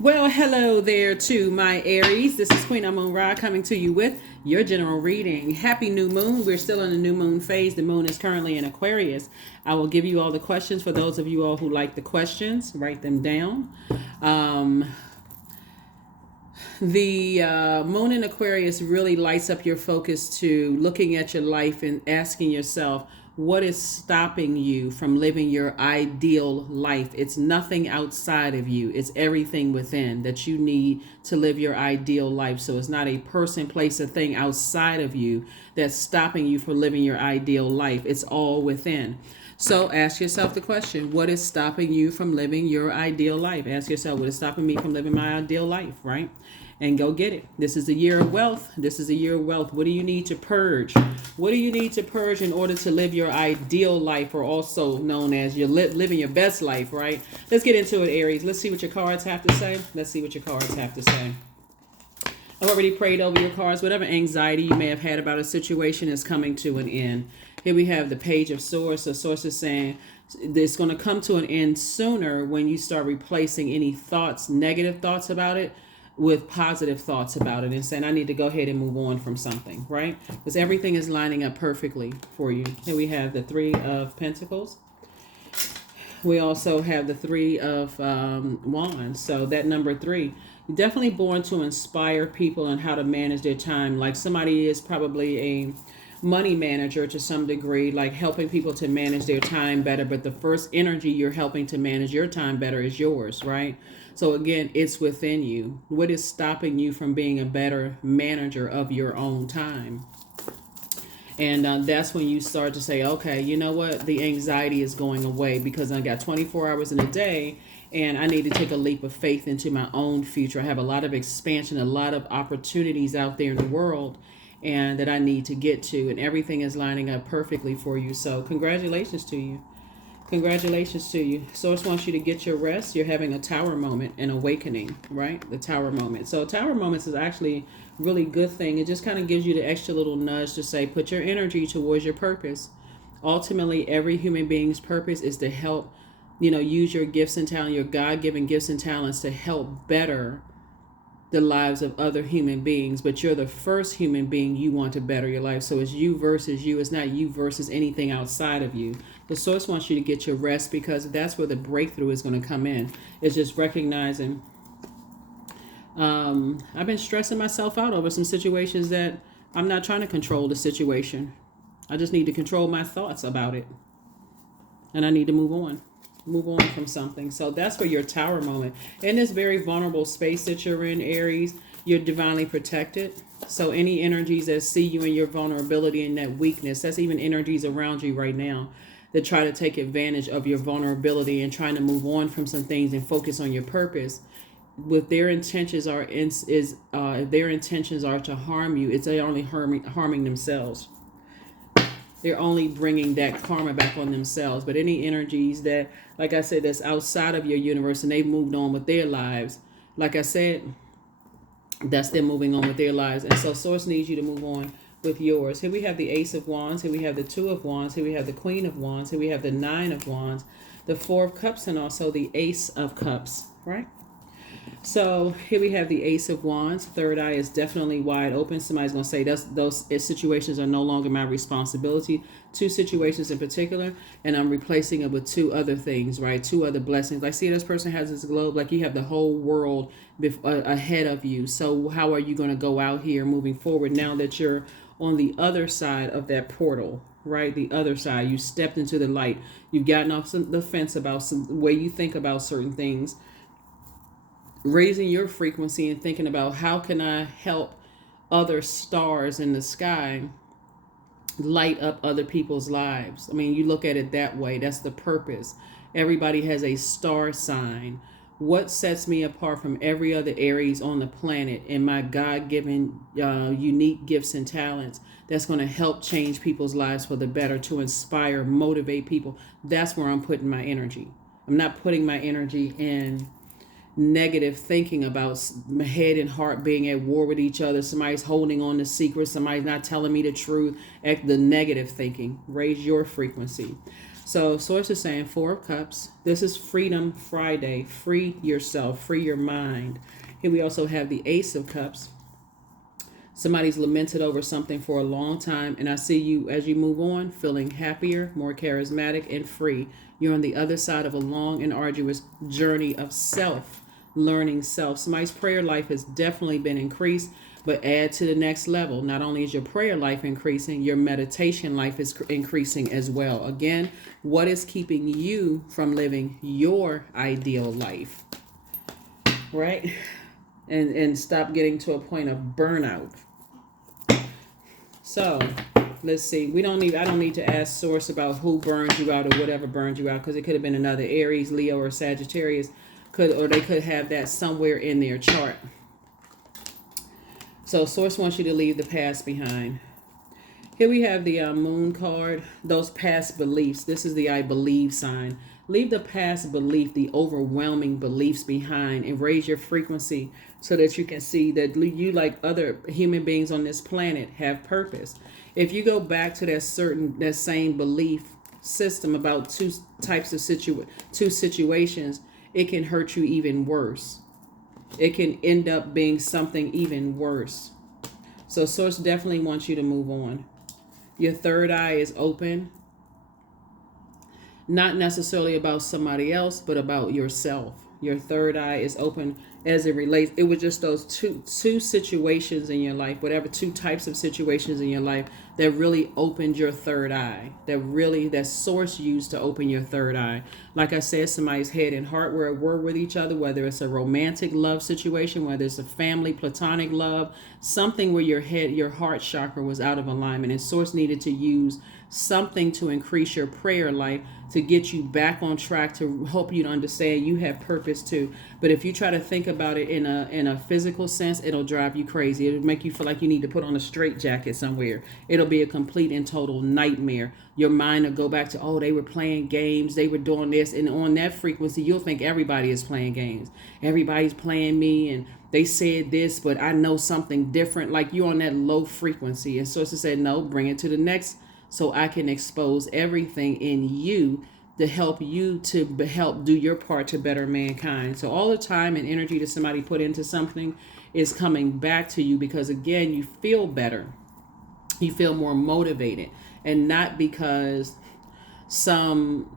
Well, hello there to my Aries. This is Queen Amun Ra coming to you with your general reading. Happy new moon. We're still in the new moon phase. The moon is currently in Aquarius. I will give you all the questions for those of you all who like the questions. Write them down. Um, the moon in Aquarius really lights up your focus to looking at your life and asking yourself, what is stopping you from living your ideal life? It's nothing outside of you. It's everything within that you need to live your ideal life. So it's not a person, place, or thing outside of you that's stopping you from living your ideal life. It's all within. So ask yourself the question, what is stopping you from living your ideal life? Ask yourself, what is stopping me from living my ideal life, right? And go get it. This is a year of wealth. This is a year of wealth. What do you need to purge? What do you need to purge in order to live your ideal life, or also known as your living your best life, right? Let's get into it, Aries. Let's see what your cards have to say. Let's see what your cards have to say. I've already prayed over your cards. Whatever anxiety you may have had about a situation is coming to an end. Here we have the Page of Swords. So Source is saying it's going to come to an end sooner when you start replacing any thoughts, negative thoughts about it, with positive thoughts about it, and saying, I need to go ahead and move on from something, right? Because everything is lining up perfectly for you. Here we have the Three of Pentacles. We also have the Three of Wands. So that number 3, you're definitely born to inspire people on how to manage their time. Like somebody is probably a money manager to some degree, like helping people to manage their time better. But the first energy you're helping to manage your time better is yours, right? So again, it's within you. What is stopping you from being a better manager of your own time? And that's when you start to say, okay, you know what? The anxiety is going away because I got 24 hours in a day and I need to take a leap of faith into my own future. I have a lot of expansion, a lot of opportunities out there in the world and that I need to get to. And everything is lining up perfectly for you. So congratulations to you. Congratulations to you. Source wants you to get your rest. You're having a tower moment, an awakening, right? The tower moment. So tower moments is actually a really good thing. It just kind of gives you the extra little nudge to say, put your energy towards your purpose. Ultimately, every human being's purpose is to help, use your gifts and talent, your God-given gifts and talents to help better the lives of other human beings. But you're the first human being you want to better your life. So it's you versus you. It's not you versus anything outside of you. The source wants you to get your rest because that's where the breakthrough is going to come in. It's just recognizing I've been stressing myself out over some situations that I'm not trying to control the situation. I just need to control my thoughts about it. And I need to move on from something. So that's where your tower moment. In this very vulnerable space that you're in, Aries, you're divinely protected. So any energies that see you in your vulnerability and that weakness, that's even energies around you right now that try to take advantage of your vulnerability and trying to move on from some things and focus on your purpose. With their intentions are if their intentions are to harm you, it's only harming themselves. They're only bringing that karma back on themselves. But any energies that, like I said, that's outside of your universe and they've moved on with their lives, like I said, that's them moving on with their lives. And so Source needs you to move on with yours. Here we have the Ace of Wands. Here we have the Two of Wands. Here we have the Queen of Wands. Here we have the Nine of Wands, the Four of Cups, and also the Ace of Cups, right? So here we have the Ace of Wands. Third eye is definitely wide open. Somebody's going to say those situations are no longer my responsibility. 2 situations in particular, and I'm replacing it with 2 other things, right? 2 other blessings. Like, see, this person has this globe, like you have the whole world ahead of you. So how are you going to go out here moving forward now that you're on the other side of that portal? Right, the other side. You stepped into the light. You've gotten off the fence about the way you think about certain things, raising your frequency and thinking about how can I help other stars in the sky light up other people's lives. I mean, you look at it that way. That's the purpose. Everybody has a star sign. What sets me apart from every other Aries on the planet and my God-given unique gifts and talents that's going to help change people's lives for the better, to inspire, motivate people. That's where I'm putting my energy. I'm not putting my energy in negative thinking about my head and heart being at war with each other. Somebody's holding on to secrets. Somebody's not telling me the truth. The negative thinking. Raise your frequency. So Source is saying 4 of Cups. This is Freedom Friday. Free yourself, free your mind. Here we also have the Ace of Cups. Somebody's lamented over something for a long time, and I see you as you move on, feeling happier, more charismatic, and free. You're on the other side of a long and arduous journey of learning self. Somebody's prayer life has definitely been increased, but add to the next level. Not only is your prayer life increasing, your meditation life is increasing as well. Again, what is keeping you from living your ideal life? Right? And stop getting to a point of burnout. So let's see. I don't need to ask Source about who burned you out or whatever burned you out, because it could have been another Aries, Leo, or Sagittarius. Or they could have that somewhere in their chart. So Source wants you to leave the past behind. Here we have the Moon card. Those past beliefs. This is the I believe sign. Leave the past belief, the overwhelming beliefs behind, and raise your frequency so that you can see that you, like other human beings on this planet, have purpose. If you go back to that same belief system about two situations, it can hurt you even worse. It can end up being something even worse. So Source definitely wants you to move on. Your third eye is open. Not necessarily about somebody else, but about yourself. Your third eye is open as it relates. It was just those two situations in your life, whatever 2 types of situations in your life that really opened your third eye. That Source used to open your third eye. Like I said, somebody's head and heart were at war with each other, whether it's a romantic love situation, whether it's a family, platonic love, something where your heart chakra was out of alignment, and Source needed to use something to increase your prayer life to get you back on track, to help you to understand you have purpose too. But if you try to think about it in a physical sense, it'll drive you crazy. It'll make you feel like you need to put on a straitjacket somewhere. It'll be a complete and total nightmare. Your mind will go back to, oh, they were playing games, they were doing this, and on that frequency, you'll think everybody is playing games. Everybody's playing me, and they said this, but I know something different. Like you're on that low frequency. And Source said, no, bring it to the next, so I can expose everything in you to help you to help do your part to better mankind. So all the time and energy that somebody put into something is coming back to you, because again, you feel better. You feel more motivated, and not because some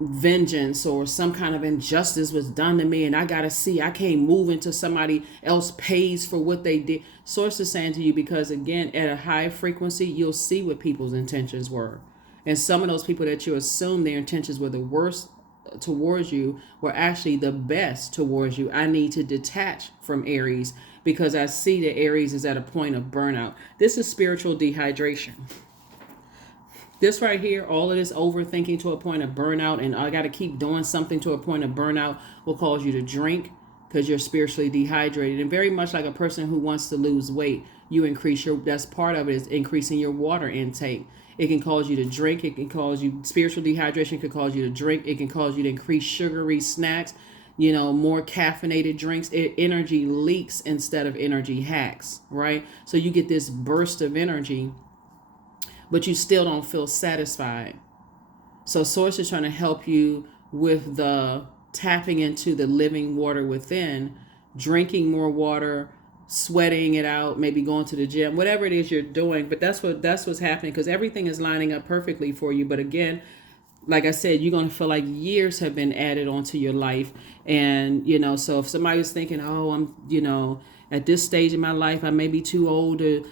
vengeance or some kind of injustice was done to me and I can't move until somebody else pays for what they did. Source is saying to you, because again, at a high frequency, you'll see what people's intentions were, and some of those people that you assume their intentions were the worst towards you were actually the best towards you. I need to detach from Aries, because I see that Aries is at a point of burnout. This is spiritual dehydration. This right here, all of this overthinking to a point of burnout, and I got to keep doing something to a point of burnout, will cause you to drink, because you're spiritually dehydrated. And very much like a person who wants to lose weight, that's part of it, is increasing your water intake. It can cause you to drink. It can cause you, spiritual dehydration could cause you to drink. It can cause you to increase sugary snacks, more caffeinated drinks. Energy leaks instead of energy hacks, right? So you get this burst of energy, but you still don't feel satisfied. So Source is trying to help you with the tapping into the living water within, drinking more water, sweating it out, maybe going to the gym, whatever it is you're doing. But that's what's happening, because everything is lining up perfectly for you. But again, like I said, you're going to feel like years have been added onto your life. And, so if somebody's thinking, oh, I'm, at this stage in my life, I may be too old to,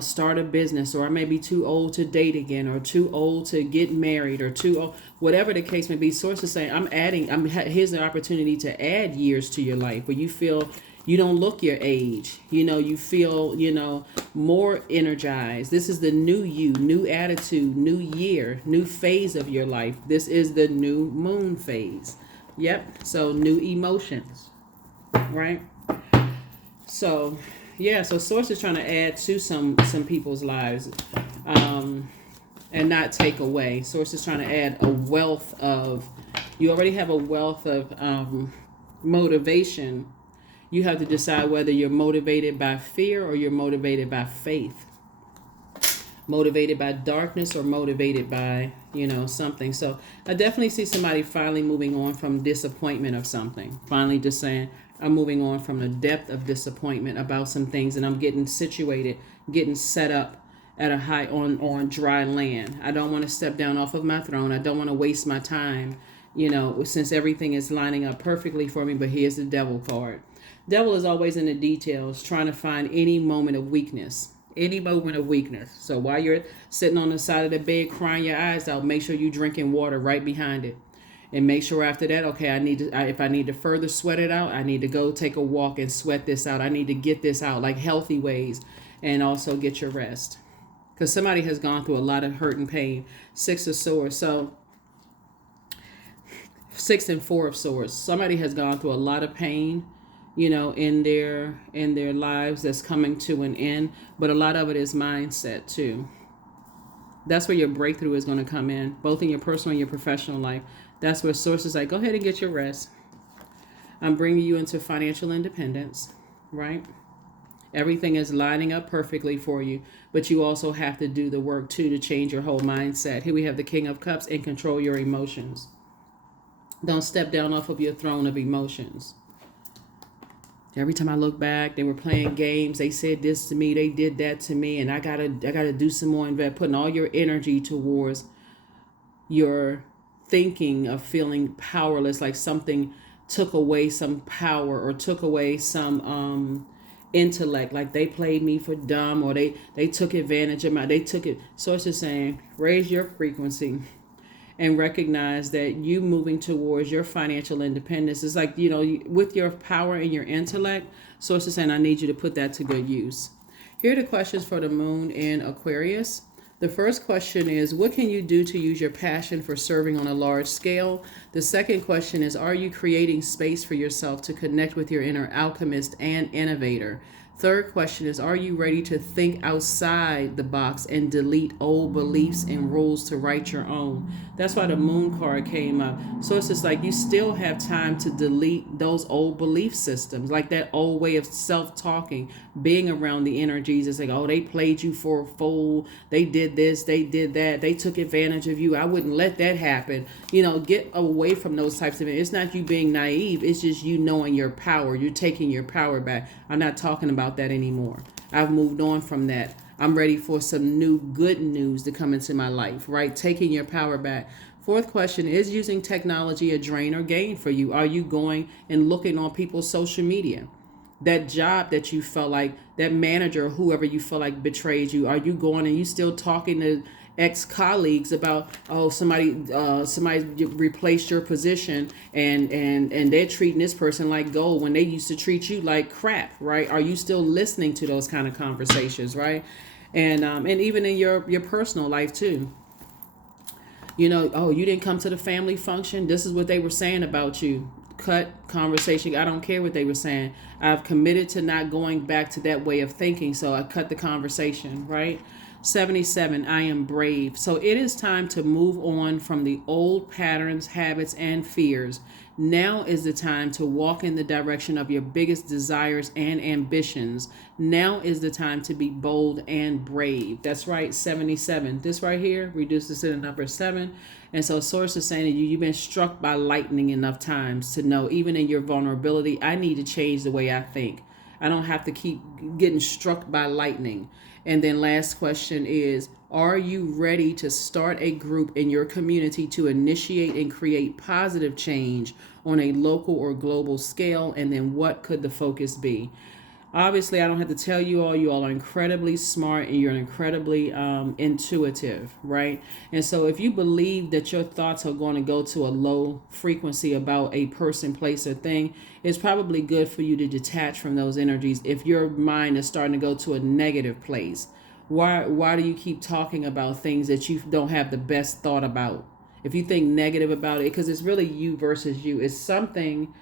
start a business, or I may be too old to date again, or too old to get married, or too old, whatever the case may be. Source is saying, here's an opportunity to add years to your life where you feel you don't look your age, you feel, more energized. This is the new you, new attitude, new year, new phase of your life. This is the new moon phase. Yep. So new emotions, right? So, yeah, so Source is trying to add to some people's lives, and not take away. Source is trying to add a wealth of, you already have a wealth of motivation. You have to decide whether you're motivated by fear or you're motivated by faith. motivated by darkness or motivated by, something. So I definitely see somebody finally moving on from disappointment of something. Finally just saying, I'm moving on from the depth of disappointment about some things, and I'm getting situated, getting set up at a high on dry land. I don't want to step down off of my throne. I don't want to waste my time, since everything is lining up perfectly for me. But here's the devil card. Devil is always in the details, trying to find any moment of weakness. Any moment of weakness. So while you're sitting on the side of the bed crying your eyes out, make sure you're drinking water right behind it. And make sure after that, okay, if I need to further sweat it out, I need to go take a walk and sweat this out. I need to get this out, like healthy ways, and also get your rest. Because somebody has gone through a lot of hurt and pain. 6 of Swords. So 6 and 4 of Swords. Somebody has gone through a lot of pain, in their lives that's coming to an end. But a lot of it is mindset too. That's where your breakthrough is going to come in, both in your personal and your professional life. That's where sources like, go ahead and get your rest. I'm bringing you into financial independence, right? Everything is lining up perfectly for you, but you also have to do the work too to change your whole mindset. Here we have the King of Cups, and control your emotions. Don't step down off of your throne of emotions. Every time I look back, they were playing games. They said this to me. They did that to me. And I gotta do some more invest, putting all your energy towards your thinking of feeling powerless, like something took away some power or took away some intellect, like they played me for dumb, or they took advantage of they took it. So it's just saying, raise your frequency and recognize that you moving towards your financial independence is like, with your power and your intellect. So it's just saying, I need you to put that to good use. Here are the questions for the moon in Aquarius. The first question is, what can you do to use your passion for serving on a large scale? The second question is, are you creating space for yourself to connect with your inner alchemist and innovator? Third question is, are you ready to think outside the box and delete old beliefs and rules to write your own? That's why the moon card came up. So it's just like you still have time to delete those old belief systems, like that old way of self-talking, being around the energies. It's like, oh, they played you for a fool. They did this, they did that. They took advantage of you. I wouldn't let that happen. Get away from those types of it. It's not you being naive. It's just you knowing your power. You're taking your power back. I'm not talking about that anymore. I've moved on from that. I'm ready for some new good news to come into my life, right? Taking your power back. Fourth question, is using technology a drain or gain for you? Are you going and looking on people's social media? That job that you felt like, that manager or whoever you feel like betrayed you, are you going and you still talking to ex-colleagues about, oh, somebody replaced your position and they're treating this person like gold when they used to treat you like crap, right? Are you still listening to those kind of conversations, right? And even in your personal life too. Oh, you didn't come to the family function. This is what they were saying about you. Cut conversation. I don't care what they were saying. I've committed to not going back to that way of thinking. So I cut the conversation, right? 77, I am brave. So it is time to move on from the old patterns, habits, and fears. Now is the time to walk in the direction of your biggest desires and ambitions. Now is the time to be bold and brave. That's right, 77. This right here reduces to the number 7. And so source is saying to you, you've been struck by lightning enough times to know, even in your vulnerability, I need to change the way I think. I don't have to keep getting struck by lightning. And then last question is, are you ready to start a group in your community to initiate and create positive change on a local or global scale? And then what could the focus be? Obviously, I don't have to tell you all are incredibly smart and you're incredibly intuitive, right? And so if you believe that your thoughts are going to go to a low frequency about a person, place, or thing, it's probably good for you to detach from those energies. If your mind is starting to go to a negative place, why do you keep talking about things that you don't have the best thought about? If you think negative about it, because it's really you versus you. It's something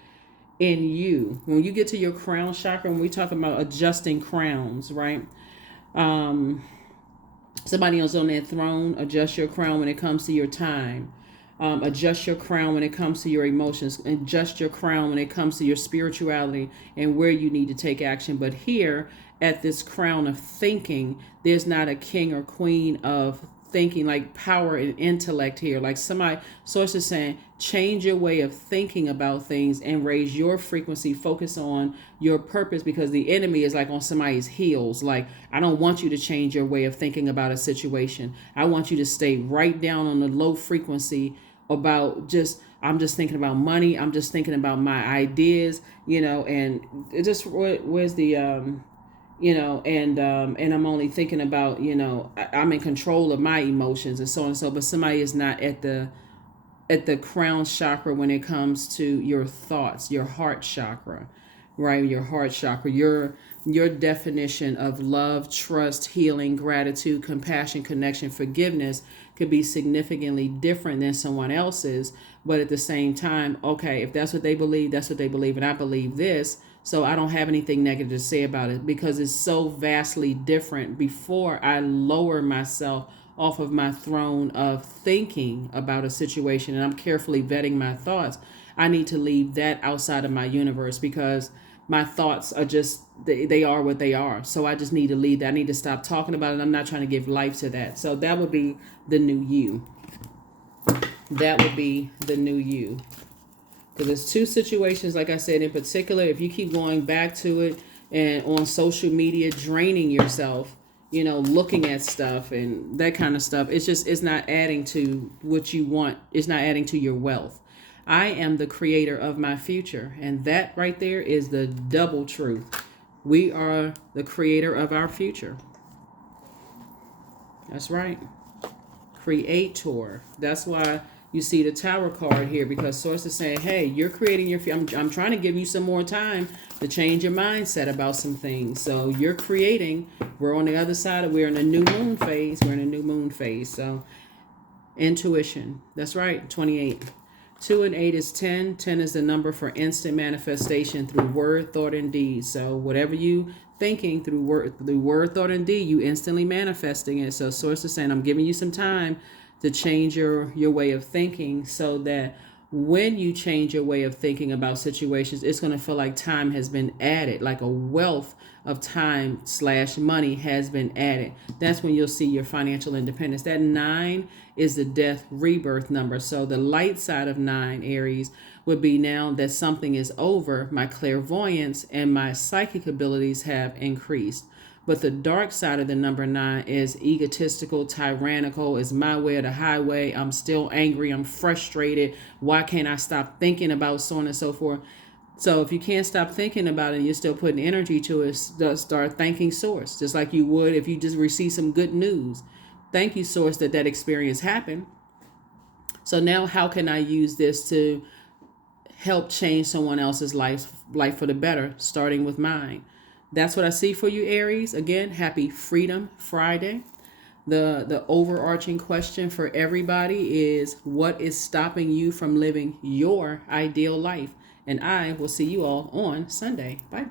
in you. When you get to your crown chakra, when we talk about adjusting crowns, right? Somebody else on that throne, adjust your crown when it comes to your time. Adjust your crown when it comes to your emotions. Adjust your crown when it comes to your spirituality and where you need to take action. But here at this crown of thinking, there's not a king or queen of thinking, like power and intellect here. Like somebody, source is saying, change your way of thinking about things and raise your frequency. Focus on your purpose, because the enemy is like on somebody's heels. Like, I don't want you to change your way of thinking about a situation. I want you to stay right down on the low frequency about I'm just thinking about money. I'm just thinking about my ideas, and it just, where's the, and I'm only thinking about, I'm in control of my emotions and so on and so, but somebody is not at the crown chakra when it comes to your thoughts, your heart chakra, right? Your heart chakra, your definition of love, trust, healing, gratitude, compassion, connection, forgiveness could be significantly different than someone else's. But at the same time, okay, if that's what they believe, that's what they believe, and I believe this. So I don't have anything negative to say about it, because it's so vastly different. Before I lower myself off of my throne of thinking about a situation and I'm carefully vetting my thoughts, I need to leave that outside of my universe, because my thoughts are just, they are what they are. So I just need to leave that. I need to stop talking about it. I'm not trying to give life to that. So that would be the new you. That would be the new you. Because there's two situations, like I said, in particular, if you keep going back to it and on social media, draining yourself, looking at stuff and that kind of stuff, it's not adding to what you want. It's not adding to your wealth. I am the creator of my future. And that right there is the double truth. We are the creator of our future. That's right. Creator. That's why you see the Tower card here, because Source is saying, hey, you're creating your future. I'm trying to give you some more time to change your mindset about some things. So you're creating. We're on the other side. We're in a new moon phase. So intuition. That's right. 28. 2 and 8 is 10. 10 is the number for instant manifestation through word, thought, and deed. So whatever you thinking through word, thought, and deed, you instantly manifesting it. So Source is saying, I'm giving you some time to change your way of thinking, so that when you change your way of thinking about situations, it's going to feel like time has been added, like a wealth of time / money has been added. That's when you'll see your financial independence. That 9 is the death rebirth number. So the light side of 9, Aries, would be now that something is over, my clairvoyance and my psychic abilities have increased. But the dark side of the number 9 is egotistical, tyrannical, is my way or the highway. I'm still angry. I'm frustrated. Why can't I stop thinking about so on and so forth? So if you can't stop thinking about it and you're still putting energy to it, start thanking Source, just like you would if you just receive some good news. Thank you, Source, that experience happened. So now how can I use this to help change someone else's life for the better, starting with mine? That's what I see for you, Aries. Again, happy Freedom Friday. The overarching question for everybody is, what is stopping you from living your ideal life? And I will see you all on Sunday. Bye.